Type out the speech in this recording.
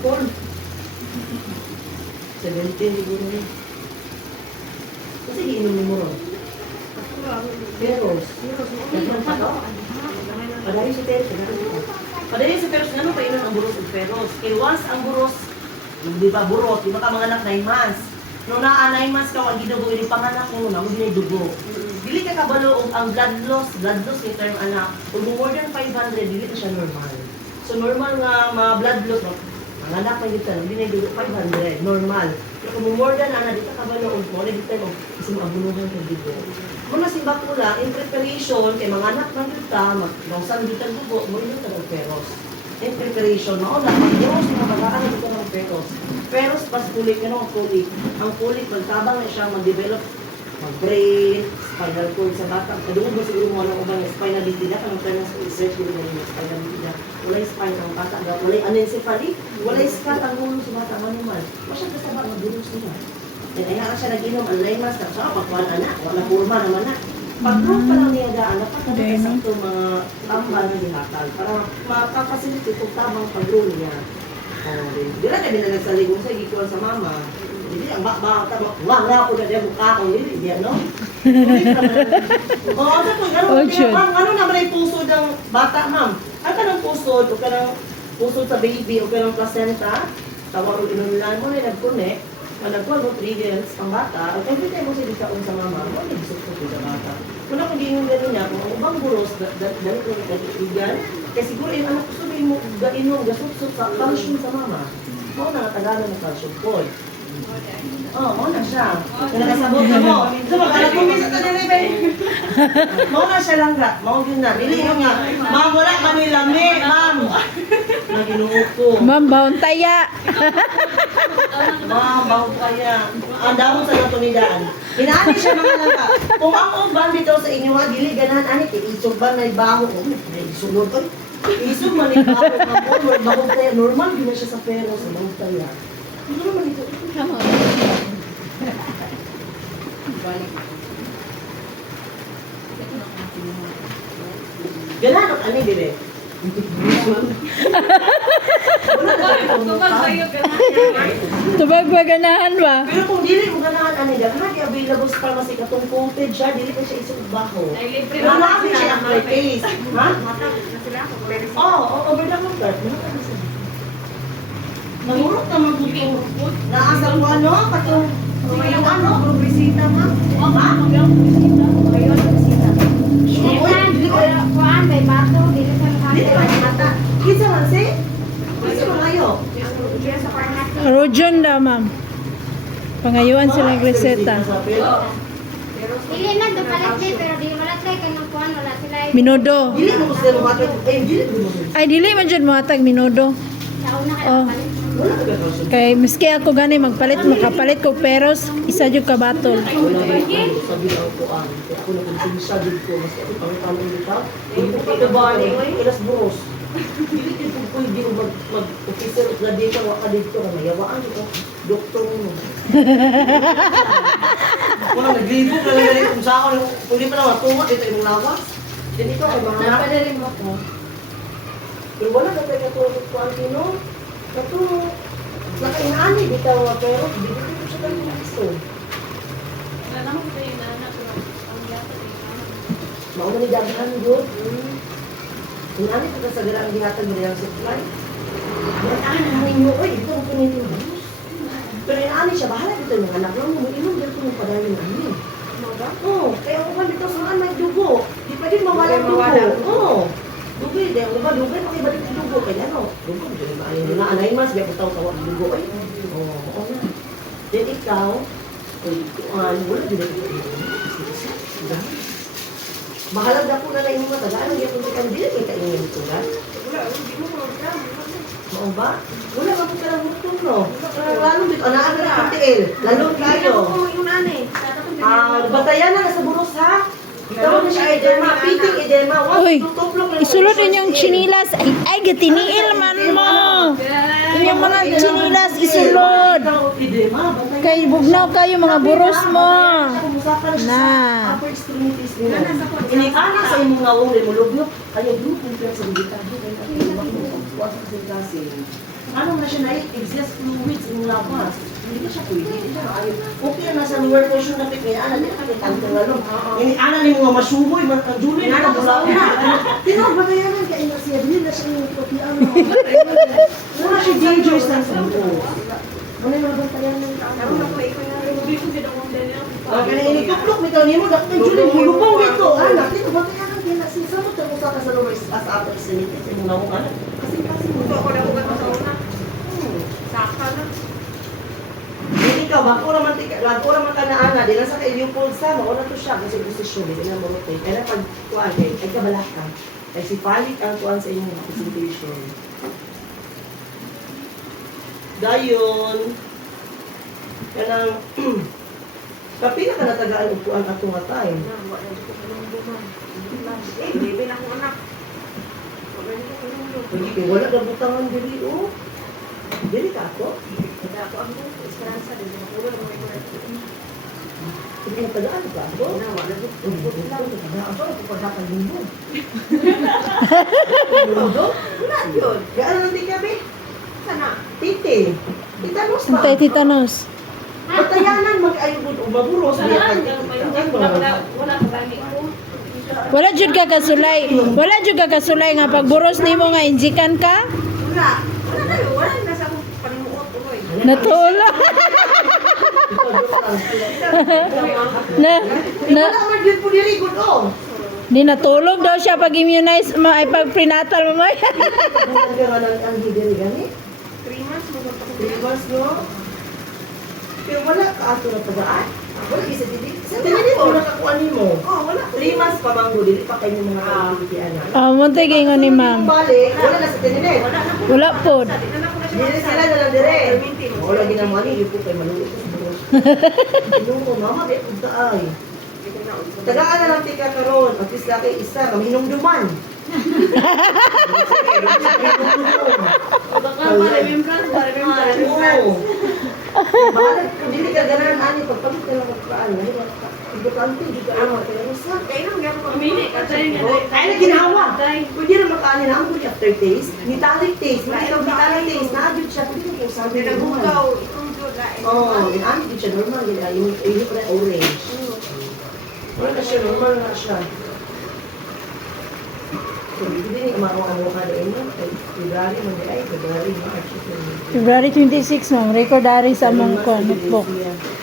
Paul. 17 siguro niya. Kasi iinom mo ron. Peros. Padayon si Peros. Padayon si Peros nga nung painom ang buros ng Peros. Kaya once ang buros, di ba burot, di ba ka mga anak 9 months? Nung naa 9 months ka, ang gidugo, yung panganak mo na, hindi na dugo. Dili ka kabalo ang blood loss ni term anak. Kung more than 500, dili na siya normal. So normal nga mga blood loss, ang anak na dito, hindi na dugo 500, normal. Pero kung more than anak, di ka kabalo mo, na dito mo, kasi maabunuhan ka dito. Muna si Bakula, in preparation, kay mga anak na dito, mag-saan dito ang dugo, mo dito ng peros. In preparation, no? Nag-peros, mga bagaan dito ng peros. Peros, pas kulit, ano ang kulit? Ang kulit, magtabang na siya, mag-develop mag-brain, spinal cord sa bata. Kadungog ba siguro mo ng ubang spinal bitida? Kanong term sa research ko rin yung spinal bitida. Walay spine ang bata. Walay anencephaly. Walay scat ang ulo sa bata. Manuman. Masyad ka sa bata. Madulos nila. Then ay nga siya nag-inom. Ang laymas. Sa pagkuhan anak. Wala purma naman na. Pag-group pa lang niya daan. Napakadami sa ito mga tambal na dihatag. Para makapasiliti kung tamang pag-group niya. Di lang kami na nagsaligong sa gikuan sa mama. Hindi, ang baka wala ako na diyan mukha ko hindi diyan, no? Oo, sa kung ano naman ay pusod ng bata, ma'am? Ano ka ng pusod, o ka ng pusod sa baby, o ka ng placenta, tawag o inulan mo na nag-connect, nagkuhan mo triggers ang bata, at every time mo silikaon sa mama, mo na gisok-sok sa bata. Kung ako hindi yung gano'n niya, kung ang ubang buros, dahil ko nag-iigan, kaya siguro yung anak gusto mo gainom, gasok-sok sa calcium sa mama. Mo na natagalan ng calcium po. Mo na siya. Nakasabot na mo. So, mag-anak mo minsan na nilibay. Mo na siya lang ga. Mo yun na. Dili yun nga. Ma'am, wala kami lami. Ma'am. Naginuot ko. Ma'am, baon taya. Ma'am, baon kaya. Ang damon sa natunidaan. Inaani siya mga langka. Kung ang uban dito sa inyo nga, dili ganahan ani. Isog ba may baho? Isunod ko. Isog man yung baho. Baho kaya. Normal din na siya sa pero sa baho kaya. Ano naman ito? Ganaan ang ani, bebe? Tubag ba ganahan ba? Pero kung dili mo ganaan ani, dahil available sa pharmacy katong coated siya, dili pa siya isang baho. Malapit siya ang taste. Ha? Oo, over the counter. Nangurot naman buking naasa ko ano, katong yung ano, progresita ma. Ha? Ngayon, progresita. Kuan may bato dili sa Dili ba yung mata? Kinsa man si? Kinsa man ayo? sa pharmacy. Rojon daw, ma'am. Pangayuan silang reseta. Dili na do palit pero di wala tay kanang kuan wala sila. Minudo. Dili mo sila lumatag. Dili mo sila. Ay, dili man dyan matag minudo. Sauna ka Oh. palit. Wala ka kasi. Kay miski ako gani magpalit, makapalit ko peros, isa jud ka batol. Wala ka sabi na ako ang. Ako na kung siya dito mas ako pang dito. Hindi ko pa bali. Ilas buros. Dili ko pwede di ko mag-officer na dito waka dito na mayawaan ko. Doktor mo. Wala naglibo ka lang dali kung sa ako kung di pa na matunga dito yung lawas. Dili ko ay mga napadali mo ko. Pero wala ka tayo katulog ko ang tino. Kato, nakainani bitaw nga pero dili ko siya tayo gusto. Mauna ni daghan yun. Inani ko sa garang gihatag ni ang supply. Yan ang ninyo, oy, ito ang punitin mo. Pero inaani siya, bahala dito yung anak lang mo, inom dito yung padayon namin. Oo, kaya ako ba dito sa may dugo. Di pa din mawala ang dugo. Oo. Dugo, dahil ako ba dugo, makibalik yung dugo. Kaya ano, dugo, dito ba ayun na, anay mas, biya ko tawag yung dugo. Ay, oo na. Then ikaw, wala din ang dugo. Mahalag na po na lang yung mata. Ano yung kung kita hindi kita ingin ito, ha? Wala, hindi mo mga Mao ba? Wala ka po ka lang hutong, no? Lalo dito, anaan na ng tiil. Lalo kayo. Batayan na nasa buros, ha? Tawag na siya edema. Piting edema. Uy, isulod din yung chinilas. Ay, gatiniil man mo. Yung mga chinilas, isulod. Kay bugnaw kayo mga buros mo. Na. Upper extremities nila. Inikana sa imong ngawong rin mo lubyo. Kaya blue kung sa bigita. Kuwasa kasi kasi. ano na siya na excess fluids yung labas. Hindi ka siya pwede. Hindi siya maayon. Okay na nasa lower portion na pit. Kaya ana, di ka kitang ano. Ini ana ni mga masuboy, ang Julie na mula na. Tinawag ba kaya nang kaya siya? Dili na siya yung kopi ano. Wala siya dangerous na sa buo. Wala yung mga tayan ng Naroon ako ikaw na rin. Hindi ko sinakong Daniel. kaya inikuklok ni Tony mo, dapat yung Julie, hulubong dito. Anak, dito ba kaya nang kaya sinasabot ka sa lower sa ato isinit. Kasi muna mo ano. Kasi Ito ako na ugat sa una. Saka na. hindi ka, bako naman ka na ana, di lang sa kay Leopold sa, mauna to siya, kasi posisyon, di lang mamutay. Kaya pag kuwan, ay kabalak ka. Ay si palit ang kuwan sa inyong presentation. Dayon, kanang, kapila ka natagaan ang kuwan atong nga time. Wala dito ko nung Eh, baby na akong anak. Wala dito ko nung Hindi kayo, wala ka butangan dili, oh. Dili ka ako. Wala ako ang buko. Esperanza din. Wala mo ito. Hindi ka natagaan ka ako. Wala dito. Natagaan ka, pagpadakan mo. Wala yun. Kaya ano nanti kami? Sana. Tite. Titanos ba? Antay titanos. Patayanan mag-ayubod o maburos. Wala ko gani ko. Wala jud ka kasulay. Wala jud ka kasulay nga pagburos nimo nga injikan ka. Wala. Wala na yun. Wala na sa akong panimuot ko. Natulo. na Wala man yun po nirigod o. di natulog daw siya pag immunize ay pag prenatal mo. Bukan ka nga ang hidiri gani. 3 months mo ko 3 months no? Pero wala ka ato na tagaan. Wala isa dili. Sa dili mo nakakuha nimo. Oh, wala. 3 months pa manggo dili pa kayo mga kaibigan. Ah, mo gingon ni ma'am. Balik, wala na sa tinilit. Wala na po. Wala pod. Di na ako na siya. Dili sila na lang dire. Maintain mo. Wala ginawa ni ko kay malulit. Ano mama di pud ay. Tagaan na lang tika karon, at least laki isa, kami hinumduman. Baka pa-remembrance. Oo. Bakit kung dili ka ganahan ani pagpagit ka lang pagkaan, ano ba? Importante jud ka ano kaya usa. Kaya nang gano'n ko. Mini. Ay na ginawa. Pwede na makaani na ang after taste, metallic taste, mayroong metallic taste, naadyo siya pwede ko sabi na Nagbugaw. Itong joda. Oh, inaani din siya normal gila yung pa na orange. Wala na siya normal na siya. So, hindi din kumakuha ang mukha na inyo. February, Monday, ay, February, March. February 26 ma'am, record dari sa mong notebook. Yeah.